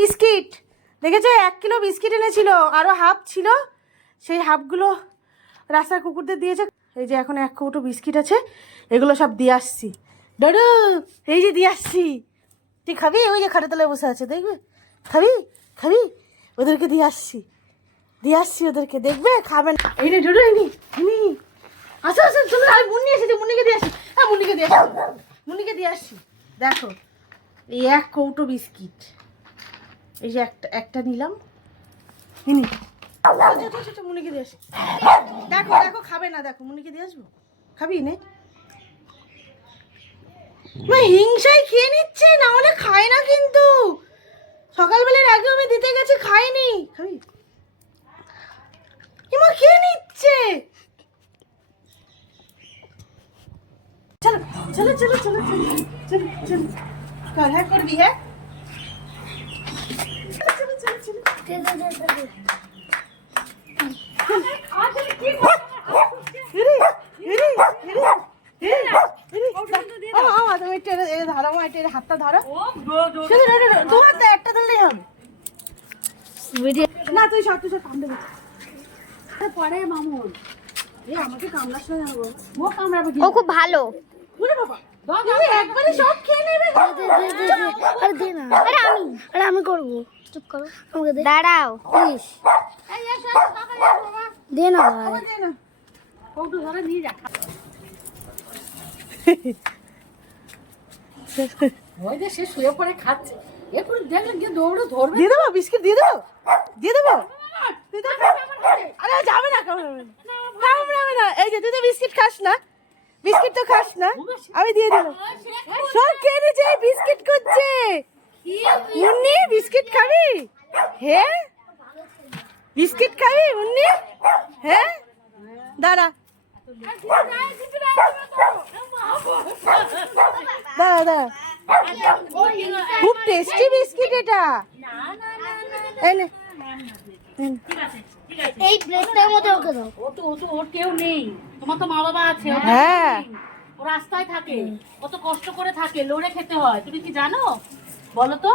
Biscuit দেখেছো, 1 kilo biscuit এনেছিল, আরো হাফ ছিল, সেই হাফগুলো রাস্তার কুকুরদের দিয়েছে। এই যে এখন 1 কৌটো বিস্কিট আছে, এগুলো সব দিয়ে আসছি। ডডু, এই যে দিয়ে আসছি, তুই খাবি? ওই যে খাটের তলায় বসে আছে, দেখবে? খাবি? খাবি? ওদেরকে দিয়ে আসছি ওদেরকে, দেখবে খাবেন। এই রে ডডু, এই নি আসো আসো, চলো। আমি মুন্নি এসেছি, মুন্নিকে দিয়ে আসি। হ্যাঁ, মুন্নিকে দিয়ে আসছি। দেখো, এই 1 কৌটো বিস্কিট, এই যে একটা নিলাম, মুনিকে দিয়ে আসি। দেখো দেখো, খাবে না, দেখো মুনিকে দিয়ে আসবো। খাবি নে? হিংসায় খেয়ে নিচ্ছে, না হলে খায় না কিন্তু। সকালবেলার আগে আমি দিতে গেছি, খাইনি। খাবি? এমা খেয়ে নিচ্ছে। চলো চলো চলো চলো চলো চলো, হ্যাঁ করবি, হ্যাঁ চলো চলো চলো। হাতটা ধরো, একটা ধরলেই হবে না। তুই সব কামড়ে পরে মামুন, আমাকে কামড়াস না, জানবো ও কামড়াবো। ও খুব ভালো। একবারে সব খেয়ে নেবে। আরে আমি করবো, চুপ করো, আমাকে দে। দাঁড়াও প্লিজ, দে না ভাই। কৌটো ধরে নিয়ে যা। ওই যে সে শুয়ে পড়ে খাচ্ছে, একটু দেখলে গিয়ে দৌড়ে ধরবে। দিয়ে দেবো বিস্কিট, দিয়ে দেবো। আরে যাবে না, কামড়াবে না। এই যে তুই তো বিস্কিট খাস না, বিস্কিট তো খাস না, আমি দিয়ে দিলাম। সব খেয়ে নিচ্ছে, বিস্কিট করছে। মুন্নি বিস্কিট খাবি? হ্যাঁ বিস্কিট খাবি মুন্নি? হ্যাঁ দাঁড়া দাঁড়া, খুব টেস্টি বিস্কিট এটা। এই নে, এই প্লেটটার মধ্যে ওকে দাও। ওর কেউ নেই, তোমার তো মা বাবা আছে। হ্যাঁ ও রাস্তায় থাকে, কত কষ্ট করে থাকে, লড়ে খেতে হয়, তুমি কি জানো? বলো তো,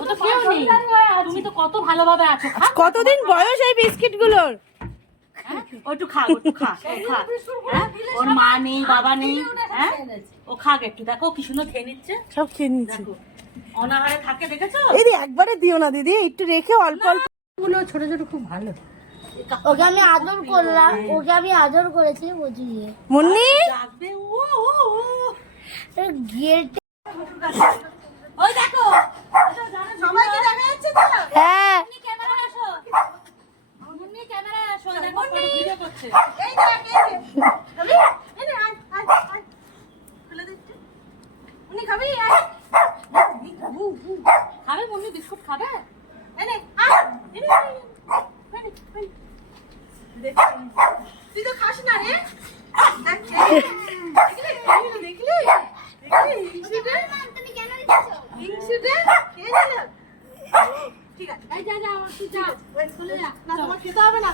ও তো কেউ নেই, তুমি তো কত ভালোভাবে আছো। কতদিন বয়স এই বিস্কিট গুলোর? ও একটু খা, ওর মা নেই, বাবা নেই, হ্যাঁ ও খাক একটু। দেখো কি সুন্দর খেয়ে নিচ্ছে, সব খেয়ে নিচ্ছে। অনাহারে থাকে, দেখেছো? দিদি একবারে দিও না দিদি, একটু রেখে অল্প অল্প। ছোট ছোট খুব ভালো। ওকে আমি আদর করলাম, ওকে আমি আদর করেছি বুঝিয়ে। মুন্নি ডাকবে গেট। ওই দেখো, সবাইকে দেখা যাচ্ছে তো? হ্যাঁ ক্যামেরায় আসো, মুন্নি ক্যামেরায় আসো, দেখো ভিডিও করছে। এই দেখ, এই যে খাবি? এই নে, আয় আয় আয়, খুলে দে একটু। মুন্নি খাবি? আয়। খাবে মুন্নি, বিস্কুট খাবে? এই নে, আয়। এই নে, এই নে, এই নে। তুই তো খাস না রে। দেখ, দেখলি? হিংসুটে? খেয়ে নিল। ঠিক আছে, এই যা যা, তুই যা, চলে যা। না তোমার খেতে হবে না।